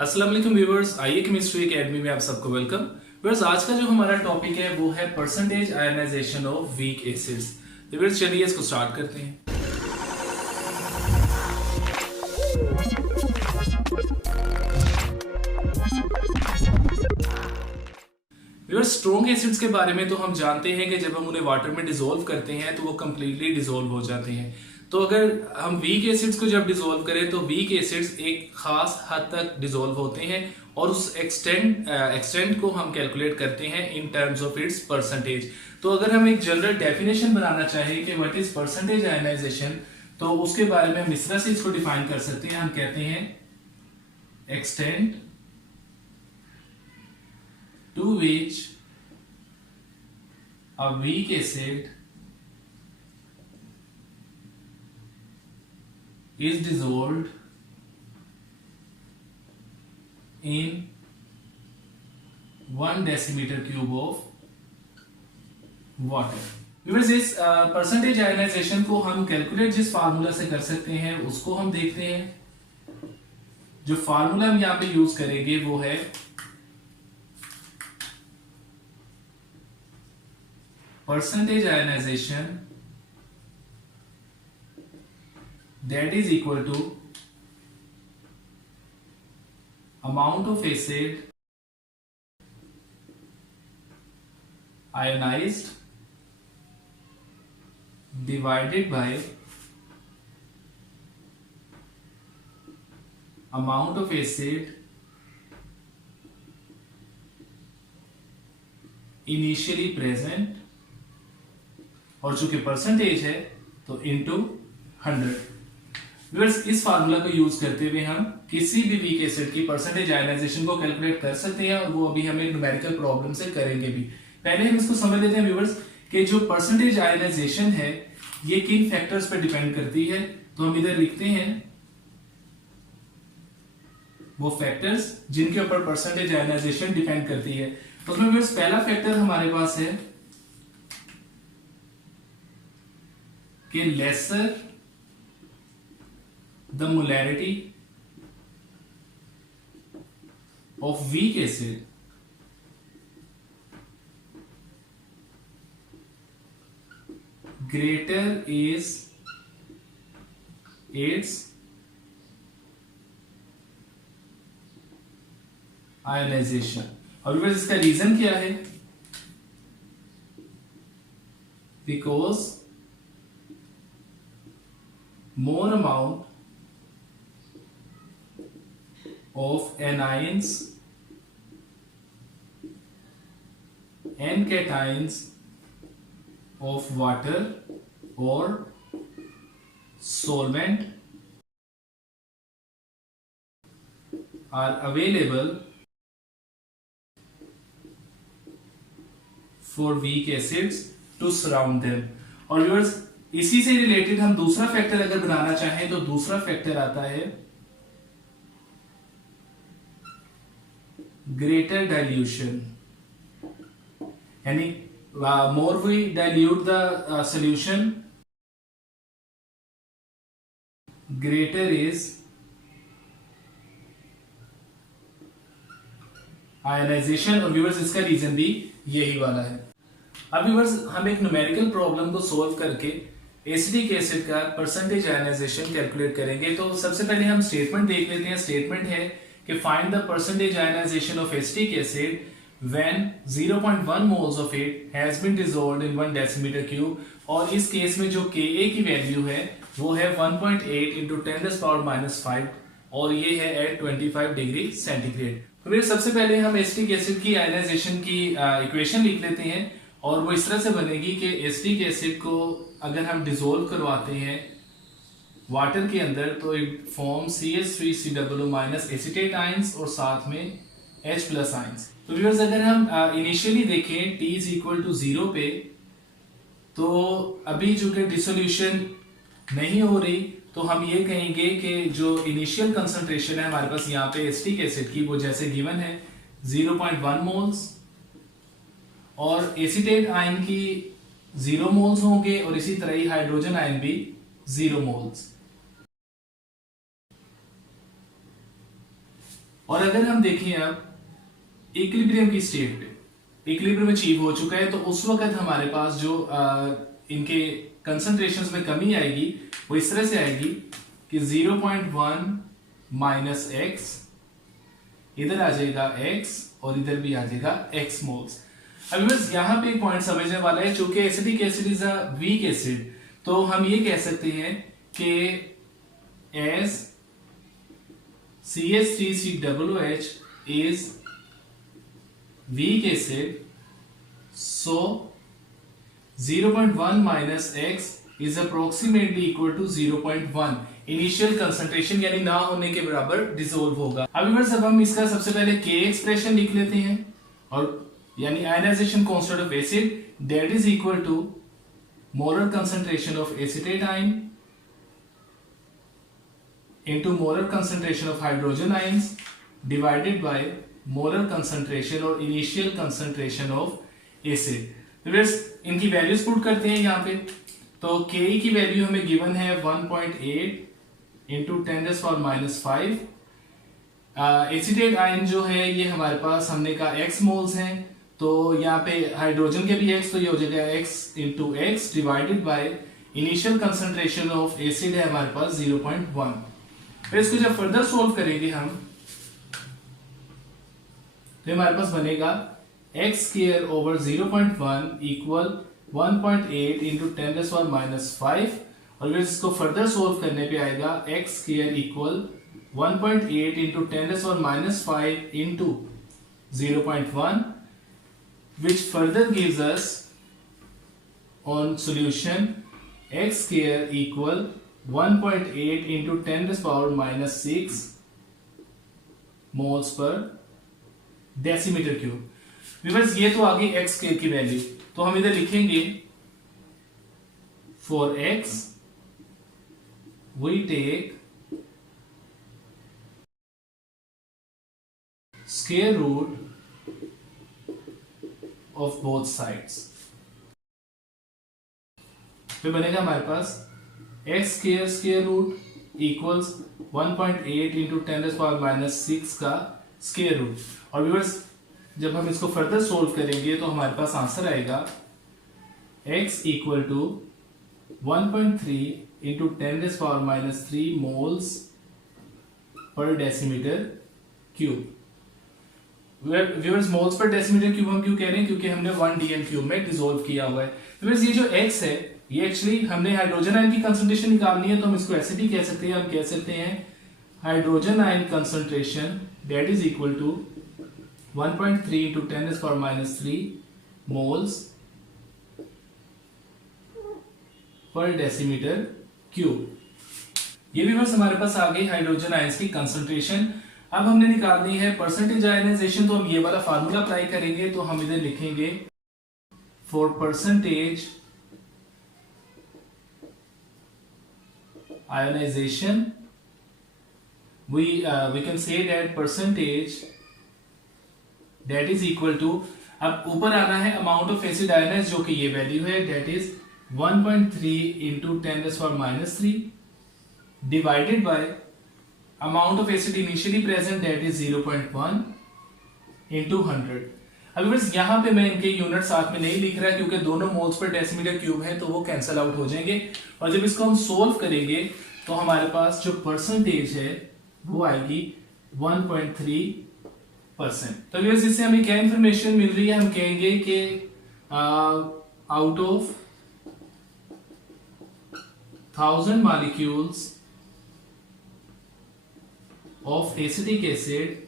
अस्सलाम वालेकुम व्यूअर्स, आइए केमिस्ट्री एकेडमी में आप सबको वेलकम। व्यूअर्स, आज का जो हमारा टॉपिक है वो है percentage ionization of weak acids. तो व्यूअर्स चलिए इसको स्टार्ट करते हैं। व्यूअर्स, स्ट्रॉन्ग एसिड्स के बारे में तो हम जानते हैं कि जब हम उन्हें वाटर में डिसॉल्व करते हैं तो वो कंप्लीटली डिसॉल्व हो जाते हैं। तो अगर हम वीक एसिड्स को जब डिसॉल्व करें तो वीक एसिड्स एक खास हद तक डिसॉल्व होते हैं और उस एक्सटेंट को हम कैलकुलेट करते हैं in terms of its percentage. तो अगर हम एक जनरल डेफिनेशन बनाना चाहें कि व्हाट इज परसेंटेज आयनाइजेशन, तो उसके बारे में हम इस तरह से इसको डिफाइन कर सकते हैं। हम कहते हैं extent to which a weak acid is dissolved in 1 decimeter cube of water। इस परसेंटेज आयनाइजेशन को हम कैलकुलेट जिस फार्मूला से कर सकते हैं उसको हम देखते हैं। जो फार्मूला हम यहां पे यूज करेंगे वो है percentage ionization, that is equal to amount of acid ionized divided by amount of acid initially present, और चूंकि परसेंटेज है तो इनटू 100। व्यूअर्स, इस फार्मूला को यूज करते हुए हम किसी भी वीक एसिड की परसेंटेज आयनाइजेशन को कैलकुलेट कर सकते हैं और वो अभी हमें न्यूमेरिकल प्रॉब्लम से करेंगे भी। पहले हम इसको समझ लेते हैं व्यूअर्स कि जो परसेंटेज आयनाइजेशन है ये किन फैक्टर्स पर डिपेंड करती है। तो हम इधर लिखते हैं वो फैक्टर्स जिनके ऊपर परसेंटेज आयनाइजेशन डिपेंड करती है। तो उसमें व्यूअर्स पहला फैक्टर हमारे पास है कि lesser the molarity of weak acid, greater is its ionization। और बस इसका रीजन क्या है? Because more amount of anions and cations of water or solvent are available for weak acids to surround them। और viewers, इसी से related हम दूसरा फैक्टर अगर बनाना चाहें तो दूसरा फैक्टर आता है ग्रेटर डाइल्यूशन, यानी more we dilute the solution greater is ionization. और व्यूअर्स, इसका रीजन भी यही वाला है। अब व्यूअर्स, हम एक न्यूमेरिकल प्रॉब्लम को सोल्व करके एसिडिक एसिड का परसेंटेज आयनाइजेशन कैलकुलेट करेंगे। तो सबसे पहले हम स्टेटमेंट देख लेते हैं। स्टेटमेंट है कि find the percentage ionization of acidic acid when 0.1 moles of it has been dissolved in 1 decimetre cube. और इस केस में जो Ka की वैल्यू है वो है 1.8 इंटू 10⁻⁵ और ये है एट 25 डिग्री सेंटीग्रेड। तो फिर सबसे पहले हम एसिडिक एसिड की आयनाइजेशन की इक्वेशन लिख लेते हैं और वो इस तरह से बनेगी कि एसिडिक एसिड को अगर हम डिसॉल्व करवाते हैं वाटर के अंदर तो it form CH3COO minus acetate ions और साथ में H+ आयंस। तो व्यूअर्स, अगर हम इनिशियली देखें T इज इक्वल टू 0 पे, तो अभी जो कि डिसोल्यूशन नहीं हो रही, तो हम ये कहेंगे कि जो इनिशियल कंसंट्रेशन है हमारे पास यहाँ पे एसिटिक एसिड की वो जैसे गिवन है 0.1 मोल्स और एसिटेट आयन की 0 मोल्स होंगे और इसी तरह ही हाइड्रोजन आयन भी 0 मोल्स। और अगर हम देखें अब इक्विलिब्रियम की स्टेट पे इक्विलिब्रियम अचीव हो चुका है, तो उस वक्त हमारे पास जो इनके कंसंट्रेशंस में कमी आएगी वो इस तरह से आएगी कि 0.1 माइनस एक्स, इधर आ जाएगा x और इधर भी आ जाएगा x मोल्स। अभी बस यहाँ पे एक पॉइंट समझने वाला है, चूंकि acetic acid is a weak acid, तो हम ये कह सकते हैं कि as CH3COOH is weak acid, so 0.1 minus x is approximately equal to 0.1 initial concentration, यानी ना होने के बराबर डिसोल्व होगा। अभी बस अब हम इसका सबसे पहले K एक्सप्रेशन लिख लेते हैं, और यानी ionization constant of acid that is equal to molar concentration of acetate ion into molar concentration of hydrogen ions divided by molar concentration और initial concentration of acid। तो बस इनकी वैल्यूज पुट करते हैं यहाँ पे। तो Ke की वैल्यू हमें गिवन है 1.8 into 10⁻⁵। एसिटेट आयन जो है ये हमारे पास हमने कहा x मोल्स हैं, तो यहाँ पे हाइड्रोजन के भी x, तो ये हो जाएगा x into x divided by initial concentration of acid है हमारे पास 0.1। फिर इसको जब फर्दर सोल्व करेंगे हम, तो हमारे पास बनेगा x square over 0.1 equal 1.8 into 10⁻⁵, और फिर इसको फर्दर सोल्व करने पे आएगा x square equal 1.8 into 10⁻⁵ into 0.1, which further gives us on solution x square equal 1.8 into 10⁻⁶ moles per decimetre cube. Viewers ये तो आ गई x स्क्वायर की वैल्यू, तो हम इधर लिखेंगे for x we take square root of both sides. फिर बनेगा हमारे पास x square square root equals 1.8 into 10⁻⁶ का स्क्वायर रूट। और व्यूअर्स जब हम इसको फर्दर सोल्व करेंगे तो हमारे पास आंसर आएगा x equal to 1.3 into 10⁻³ moles per decimetre cube. Viewers moles per decimetre cube हम क्यों कह रहे हैं, क्योंकि हमने 1 dn क्यूब में डिसोल्व किया हुआ है। व्यूअर्स ये जो x है ये एक्चुअली हमने हाइड्रोजन आयन की कंसंट्रेशन निकालनी है, तो हम इसको ऐसे भी कह सकते हैं, हम कह सकते हैं hydrogen ion concentration that is equal to 1.3 into 10⁻³ moles per decimetre cube. ये भी बस हमारे पास आ गई हाइड्रोजन आयंस की कंसंट्रेशन। अब हमने निकालनी है परसेंटेज आयनाइजेशन, तो हम ये वाला फार्मूला अप्लाई करेंगे, तो हम इधर लिखेंगे for percentage ionization we can say that percentage that is equal to, अब ऊपर आना है अमाउंट ऑफ एसिड आयनाइज जो कि ये वैल्यू है that is 1.3 into 10⁻³ divided by amount of acid initially present that is 0.1 into 100। अभी बस यहाँ पे मैं इनके यूनिट साथ में नहीं लिख रहा क्योंकि दोनों मोल्स पर डेसीमीटर क्यूब है, तो वो कैंसल आउट हो जाएंगे। और जब इसको हम सोल्व करेंगे तो हमारे पास जो परसेंटेज है वो आएगी 1.3%। तो इससे हमें क्या इंफॉर्मेशन मिल रही है, हम कहेंगे कि out of 1000 molecules of acetic acid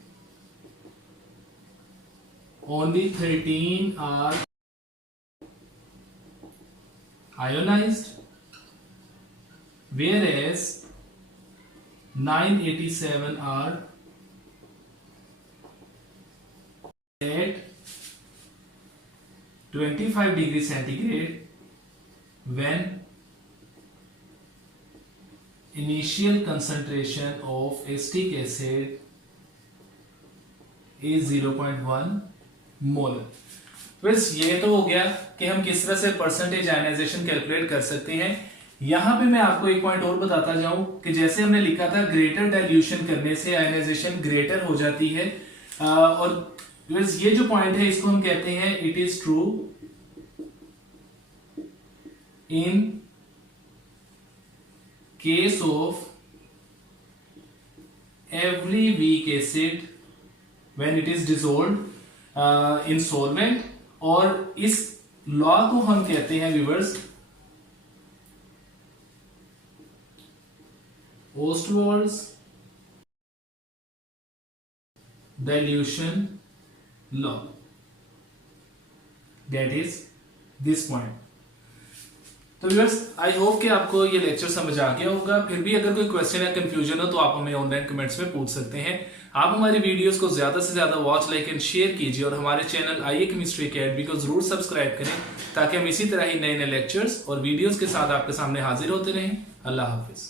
only 13 are ionized, whereas 987 are at 25 degrees centigrade when initial concentration of acetic acid is 0.1 molar. बस ये तो हो गया कि हम किस तरह से परसेंटेज आयनाइजेशन कैलकुलेट कर सकते हैं। यहां पे मैं आपको एक पॉइंट और बताता जाऊं कि जैसे हमने लिखा था ग्रेटर डाइल्यूशन करने से आयनाइजेशन ग्रेटर हो जाती है, और ये जो पॉइंट है इसको हम कहते हैं it is true in case of every weak acid when it is dissolved in solvent, और इस लॉ को हम कहते हैं viewers Ostwald's dilution law. That is this point. तो व्यूअर्स आई होप कि आपको ये लेक्चर समझ आ गया होगा। फिर भी अगर कोई क्वेश्चन या कंफ्यूजन हो तो आप हमें ऑनलाइन कमेंट्स में पूछ सकते हैं। आप हमारी वीडियोस को ज्यादा से ज्यादा वॉच, लाइक एंड शेयर कीजिए, और हमारे चैनल आईए केमिस्ट्री अकेडमी को जरूर सब्सक्राइब करें ताकि हम इसी तरह ही नए नए लेक्चर्स और वीडियोस के साथ आपके सामने हाजिर होते रहें। अल्लाह हाफिज।